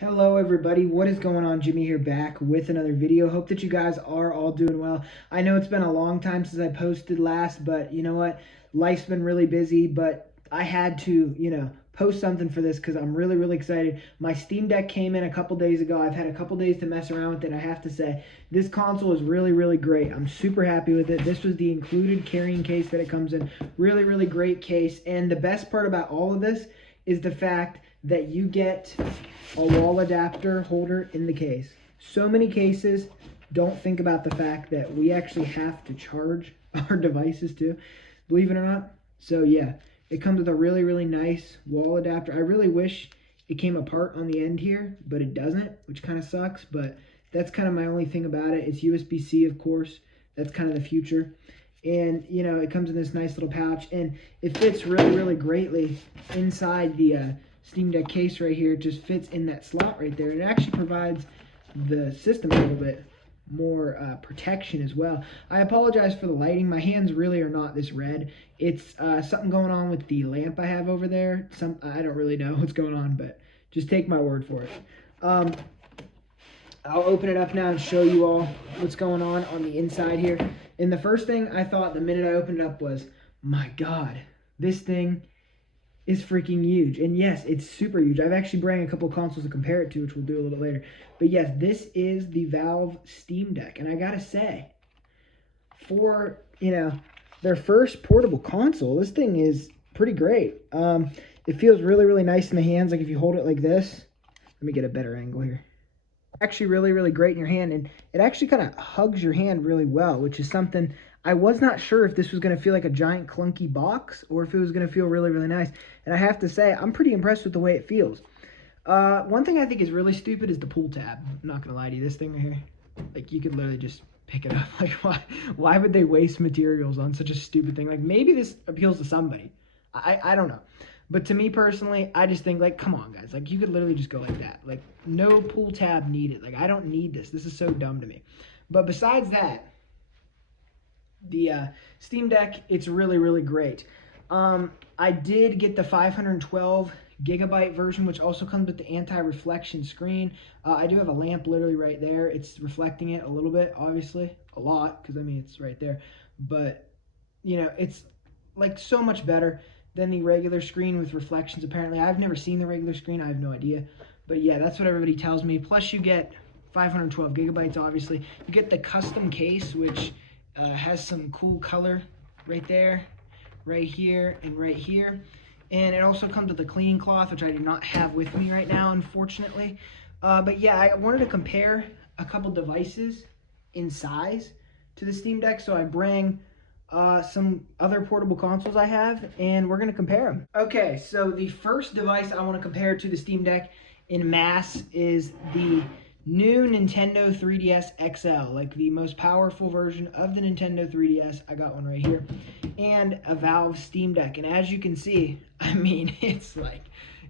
Hello everybody, what is going on? Jimmy here, back with another video. Hope that you guys are all doing well. I know it's been a long time since I posted last, but you know what? Life's been really busy, but I had to, post something for this because I'm really excited. My Steam Deck came in a couple days ago. I've had a couple days to mess around with it. I have to say, this console is really great. I'm super happy with it. This was the included carrying case that it comes in. Really great case. And the best part about all of this is the fact that you get a wall adapter holder in the case. So many cases don't think about the fact that we actually have to charge our devices too, believe it or not. So yeah, it comes with a really nice wall adapter. I really wish it came apart on the end here, but it doesn't, which kind of sucks, but that's kind of my only thing about it. It's USB-C, of course. That's kind of the future. And it comes in this nice little pouch, and it fits really greatly inside the Steam Deck case right here. It just fits in that slot right there. It actually provides the system a little bit more protection as well. I apologize for the lighting. My hands really are not this red. It's something going on with the lamp I have over there. I don't really know what's going on, but just take my word for it. I'll open it up now and show you all what's going on the inside here. And the first thing I thought the minute I opened it up was, my God, this thing is freaking huge. And yes, it's super huge. I've actually brought a couple consoles to compare it to, which we'll do a little later. But yes, this is the Valve Steam Deck. And I gotta say, for, their first portable console, this thing is pretty great. It feels really nice in the hands. Like if you hold it like this, let me get a better angle here. Actually really great in your hand, and it actually kind of hugs your hand really well, which is something I was not sure if this was going to feel like a giant clunky box or if it was going to feel really nice. And I have to say, I'm pretty impressed with the way it feels. One thing I think is really stupid is the pull tab. I'm not going to lie to you, this thing right here, like you could literally just pick it up. Like why would they waste materials on such a stupid thing? Like maybe this appeals to somebody. I don't know. But to me personally, I just think, like, come on, guys. Like, you could literally just go like that. Like, no pull tab needed. Like, I don't need this. This is so dumb to me. But besides that, the Steam Deck, it's really great. I did get the 512 gigabyte version, which also comes with the anti-reflection screen. I do have a lamp literally right there. It's reflecting it a little bit, obviously. A lot, because, I mean, it's right there. But, it's, like, so much better than the regular screen with reflections. Apparently, I've never seen the regular screen. I have no idea. But yeah, that's what everybody tells me. Plus, you get 512 gigabytes, obviously. You get the custom case, which has some cool color right there, right here, and right here. And it also comes with a cleaning cloth, which I do not have with me right now, unfortunately. But yeah, I wanted to compare a couple devices in size to the Steam Deck, so I bring some other portable consoles I have, and we're going to compare them. Okay, so the first device I want to compare to the Steam Deck in mass is the new Nintendo 3DS XL, like the most powerful version of the Nintendo 3DS. I got one right here, and a Valve Steam Deck. And as you can see, I mean, it's like,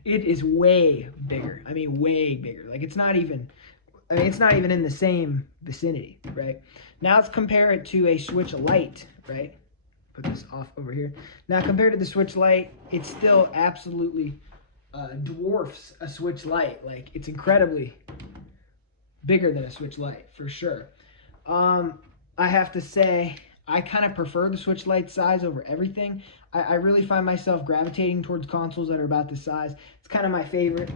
it is way bigger. I mean, way bigger. Like, it's not even in the same vicinity, right? Now let's compare it to a Switch Lite, right? Put this off over here. Now compared to the Switch Lite, it still absolutely dwarfs a Switch Lite. Like, it's incredibly bigger than a Switch Lite, for sure. I have to say, I kind of prefer the Switch Lite size over everything. I really find myself gravitating towards consoles that are about this size. It's kind of my favorite.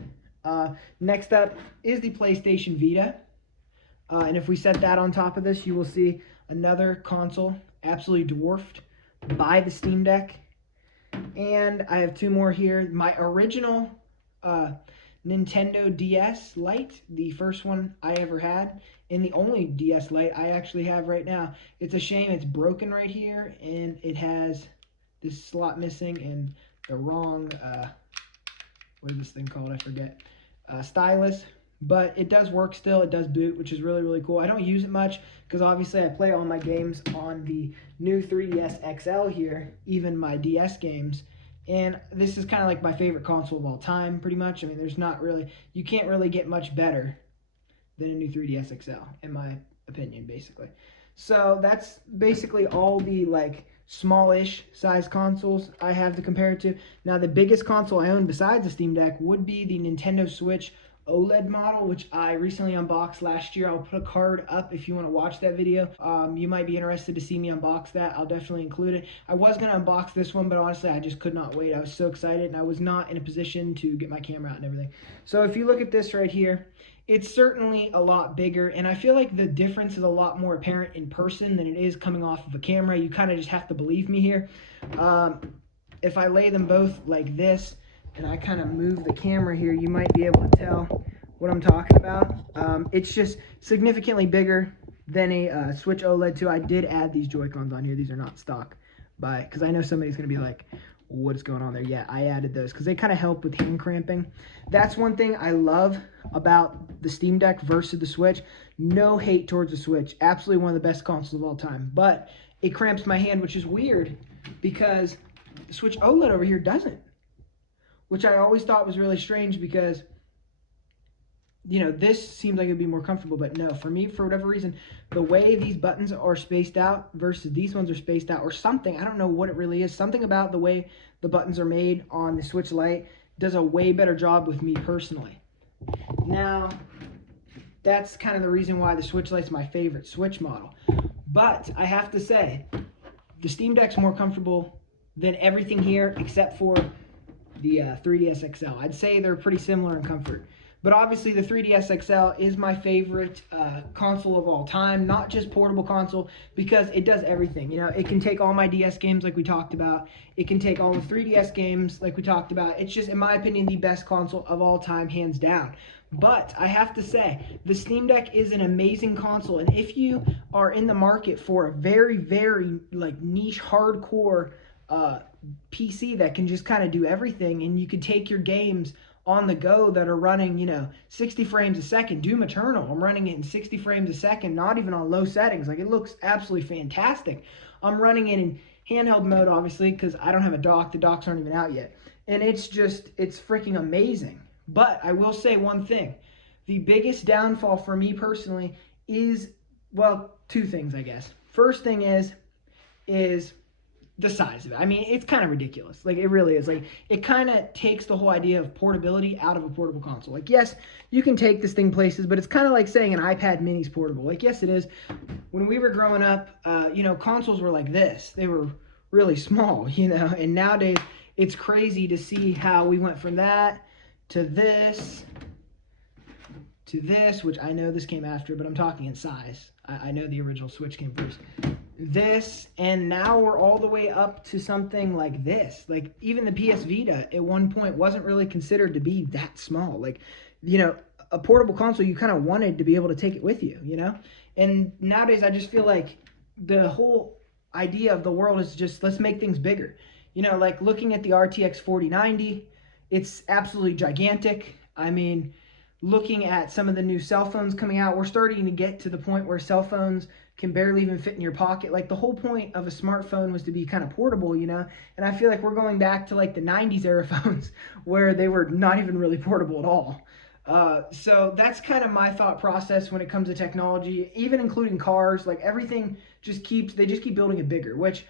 Next up is the PlayStation Vita. And if we set that on top of this, you will see another console absolutely dwarfed by the Steam Deck. And I have two more here. My original Nintendo DS Lite, the first one I ever had, and the only DS Lite I actually have right now. It's a shame it's broken right here, and it has this slot missing and the wrong, what is this thing called? I forget. Stylus. But it does work still. It does boot, which is really cool. I don't use it much because obviously I play all my games on the new 3DS XL here, even my DS games. And this is kind of like my favorite console of all time, pretty much. I mean, you can't really get much better than a new 3DS XL, in my opinion, basically. So that's basically all the, like, smallish size consoles I have to compare it to. Now, the biggest console I own besides the Steam Deck would be the Nintendo Switch OLED model, which I recently unboxed last year. I'll put a card up if you want to watch that video. You might be interested to see me unbox that. I'll definitely include it. I was going to unbox this one, but honestly, I just could not wait. I was so excited, and I was not in a position to get my camera out and everything. So if you look at this right here, it's certainly a lot bigger, and I feel like the difference is a lot more apparent in person than it is coming off of a camera. You kind of just have to believe me here. If I lay them both like this, and I kind of move the camera here, you might be able to tell what I'm talking about. It's just significantly bigger than a Switch OLED 2. I did add these Joy-Cons on here. These are not stock, because I know somebody's going to be like, what's going on there? Yeah, I added those because they kind of help with hand cramping. That's one thing I love about the Steam Deck versus the Switch. No hate towards the Switch. Absolutely one of the best consoles of all time. But it cramps my hand, which is weird because the Switch OLED over here doesn't. Which I always thought was really strange because, you know, this seems like it would be more comfortable, but no, for me, for whatever reason, the way these buttons are spaced out versus these ones are spaced out or something, I don't know what it really is, something about the way the buttons are made on the Switch Lite does a way better job with me personally. Now, that's kind of the reason why the Switch Lite's my favorite Switch model. But I have to say, the Steam Deck's more comfortable than everything here except for the 3DS XL. I'd say they're pretty similar in comfort. But obviously the 3DS XL is my favorite console of all time, not just portable console, because it does everything. You know, it can take all my DS games like we talked about. It can take all the 3DS games like we talked about. It's just, in my opinion, the best console of all time, hands down. But I have to say, the Steam Deck is an amazing console, and if you are in the market for a very, very like niche, hardcore PC that can just kind of do everything, and you could take your games on the go that are running, you know, 60 frames a second. Doom Eternal, I'm running it in 60 frames a second, not even on low settings. Like, it looks absolutely fantastic. I'm running it in handheld mode, obviously, because I don't have a dock. The docks aren't even out yet. And it's freaking amazing. But I will say one thing. The biggest downfall for me personally is, well, two things, I guess. First thing is the size of it. I mean, it's kind of ridiculous. Like, it really is. Like, it kind of takes the whole idea of portability out of a portable console. Like, yes, you can take this thing places, but it's kind of like saying an iPad mini's portable. Like, yes, it is. When we were growing up, you know, consoles were like this. They were really small, you know, and nowadays it's crazy to see how we went from that to this, which I know this came after, but I'm talking in size. I know the original Switch came first. This, and now we're all the way up to something like this. Like, even the PS Vita at one point wasn't really considered to be that small. Like, you know, a portable console, you kind of wanted to be able to take it with you, you know? And nowadays I just feel like the whole idea of the world is just, let's make things bigger. You know, like looking at the RTX 4090, it's absolutely gigantic. I mean, looking at some of the new cell phones coming out, we're starting to get to the point where cell phones can barely even fit in your pocket. Like, the whole point of a smartphone was to be kind of portable, you know? And I feel like we're going back to like the 90s era phones where they were not even really portable at all. So that's kind of my thought process when it comes to technology, even including cars. Like, everything they just keep building it bigger, which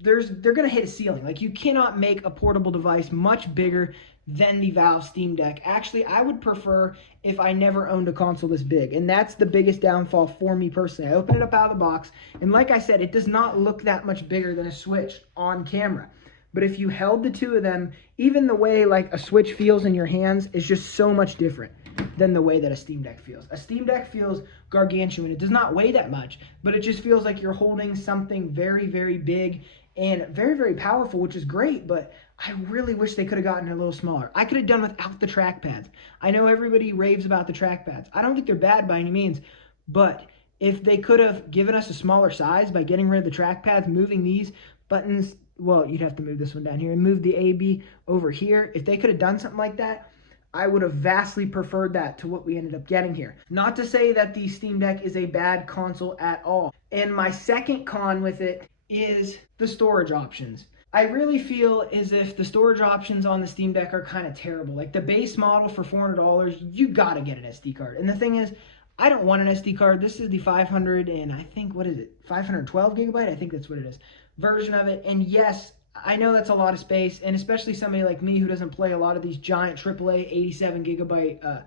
they're going to hit a ceiling. Like, you cannot make a portable device much bigger than the Valve Steam Deck. Actually, I would prefer if I never owned a console this big, and that's the biggest downfall for me personally. I opened it up out of the box, and like I said, it does not look that much bigger than a Switch on camera. But if you held the two of them, even the way like a Switch feels in your hands is just so much different than the way that a Steam Deck feels. A Steam Deck feels gargantuan. It does not weigh that much, but it just feels like you're holding something very, very big and very, very powerful, which is great, but I really wish they could have gotten it a little smaller. I could have done without the trackpads. I know everybody raves about the trackpads. I don't think they're bad by any means, but if they could have given us a smaller size by getting rid of the trackpads, moving these buttons, well, you'd have to move this one down here and move the A, B over here. If they could have done something like that, I would have vastly preferred that to what we ended up getting here. Not to say that the Steam Deck is a bad console at all. And my second con with it is the storage options. I really feel as if the storage options on the Steam Deck are kind of terrible. Like, the base model for $400, you gotta get an SD card. And the thing is, I don't want an SD card. This is the 500 and I think, what is it? 512 gigabyte? I think that's what it is. Version of it. And yes, I know that's a lot of space, and especially somebody like me who doesn't play a lot of these giant AAA 87 gigabyte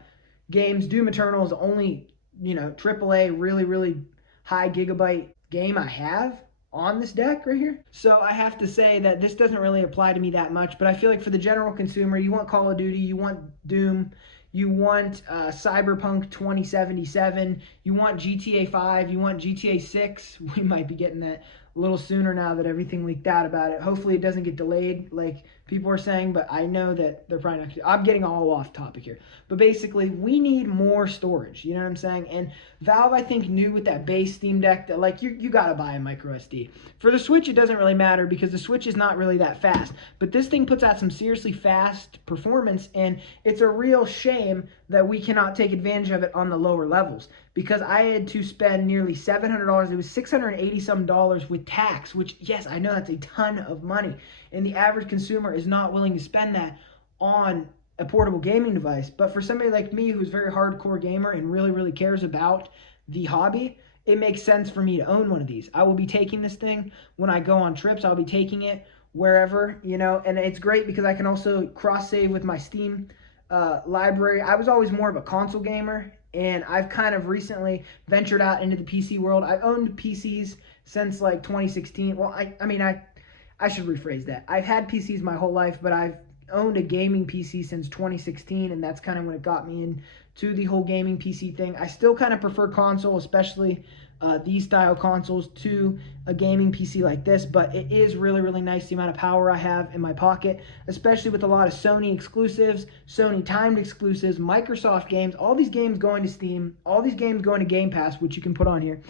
games. Doom Eternal is the only, AAA, really, really high gigabyte game I have on this deck right here. So I have to say that this doesn't really apply to me that much, but I feel like for the general consumer, you want Call of Duty, you want Doom, you want Cyberpunk 2077, you want GTA 5, you want GTA 6. We might be getting that a little sooner now that everything leaked out about it. Hopefully it doesn't get delayed like people are saying, but I know that they're probably not. I'm getting all off topic here. But basically, we need more storage. You know what I'm saying? And Valve, I think, knew with that base Steam Deck that, like, you got to buy a micro SD. For the Switch, it doesn't really matter because the Switch is not really that fast. But this thing puts out some seriously fast performance, and it's a real shame that we cannot take advantage of it on the lower levels, because I had to spend nearly $700. It was $680 some with tax, which, yes, I know that's a ton of money, and the average consumer is not willing to spend that on a portable gaming device. But for somebody like me who's a very hardcore gamer and really, really cares about the hobby, it makes sense for me to own one of these. I will be taking this thing when I go on trips. I'll be taking it wherever, and it's great because I can also cross-save with my Steam library. I was always more of a console gamer, and I've kind of recently ventured out into the PC world. I've owned PCs since like 2016. Well, I should rephrase that. I've had PCs my whole life, but I've owned a gaming PC since 2016, and that's kind of when it got me into the whole gaming PC thing. I still kind of prefer console, especially these style consoles, to a gaming PC like this, but it is really, really nice the amount of power I have in my pocket, especially with a lot of Sony exclusives, Sony timed exclusives, Microsoft games, all these games going to Steam, all these games going to Game Pass, which you can put on here.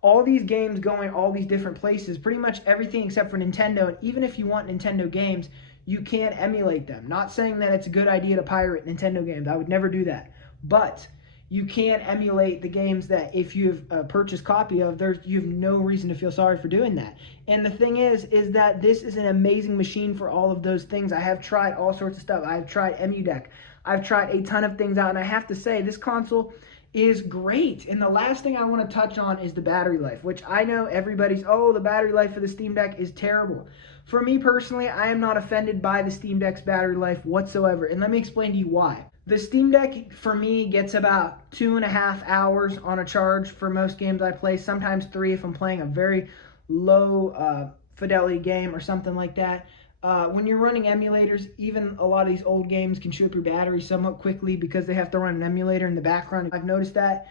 All these games going all these different places, pretty much everything except for Nintendo. And even if you want Nintendo games, you can emulate them. Not saying that it's a good idea to pirate Nintendo games. I would never do that. But you can emulate the games that if you've purchased a copy of, you have no reason to feel sorry for doing that. And the thing is that this is an amazing machine for all of those things. I have tried all sorts of stuff. I've tried EmuDeck. I've tried a ton of things out, and I have to say, this console is great. And the last thing I want to touch on is the battery life, which I know everybody's, the battery life for the Steam Deck is terrible. For me personally, I am not offended by the Steam Deck's battery life whatsoever, and let me explain to you why. The Steam Deck, for me, gets about 2.5 hours on a charge for most games I play, sometimes 3 if I'm playing a very low fidelity game or something like that. When you're running emulators, even a lot of these old games can chew up your battery somewhat quickly because they have to run an emulator in the background. I've noticed that.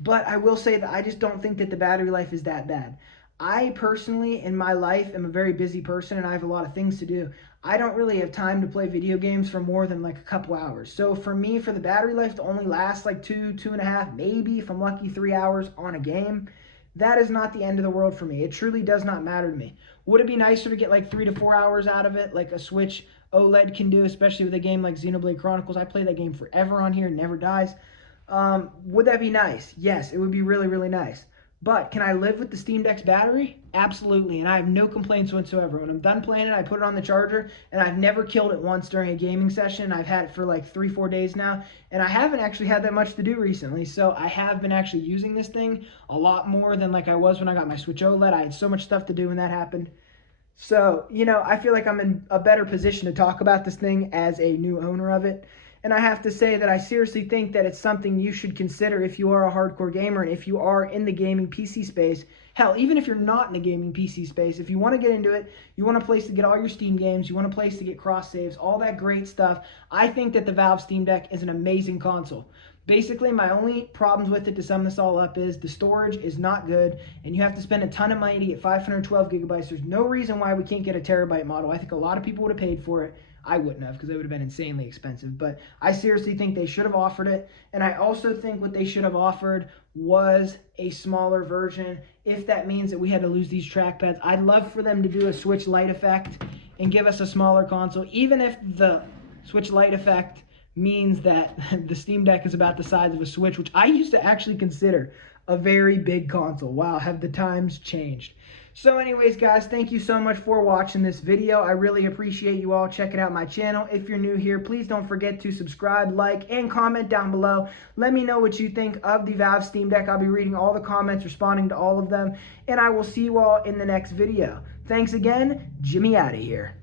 But I will say that I just don't think that the battery life is that bad. I personally, in my life, am a very busy person, and I have a lot of things to do. I don't really have time to play video games for more than like a couple hours. So for me, for the battery life to only last like 2.5, maybe if I'm lucky 3 hours on a game, that is not the end of the world for me. It truly does not matter to me. Would it be nicer to get like 3 to 4 hours out of it, like a Switch OLED can do, especially with a game like Xenoblade Chronicles? I play that game forever on here, never dies. Would that be nice? Yes, it would be really, really nice. But can I live with the Steam Deck's battery? Absolutely, and I have no complaints whatsoever. When I'm done playing it, I put it on the charger, and I've never killed it once during a gaming session. I've had it for like 3-4 days now, and I haven't actually had that much to do recently, so I have been actually using this thing a lot more than like I was when I got my Switch OLED. I had so much stuff to do when that happened. So, I feel like I'm in a better position to talk about this thing as a new owner of it. And I have to say that I seriously think that it's something you should consider if you are a hardcore gamer and if you are in the gaming PC space. Hell, even if you're not in the gaming PC space, if you want to get into it, you want a place to get all your Steam games, you want a place to get cross saves, all that great stuff, I think that the Valve Steam Deck is an amazing console. Basically, my only problems with it, to sum this all up, is the storage is not good, and you have to spend a ton of money to get 512 gigabytes. There's no reason why we can't get a terabyte model. I think a lot of people would have paid for it. I wouldn't have, because it would have been insanely expensive. But I seriously think they should have offered it. And I also think what they should have offered was a smaller version. If that means that we had to lose these trackpads, I'd love for them to do a Switch Lite effect and give us a smaller console. Even if the Switch Lite effect means that the Steam Deck is about the size of a Switch, which I used to actually consider a very big console. Wow, have the times changed. So anyways, guys, thank you so much for watching this video. I really appreciate you all checking out my channel. If you're new here, please don't forget to subscribe, like, and comment down below. Let me know what you think of the Valve Steam Deck. I'll be reading all the comments, responding to all of them, and I will see you all in the next video. Thanks again. Jimmy out of here.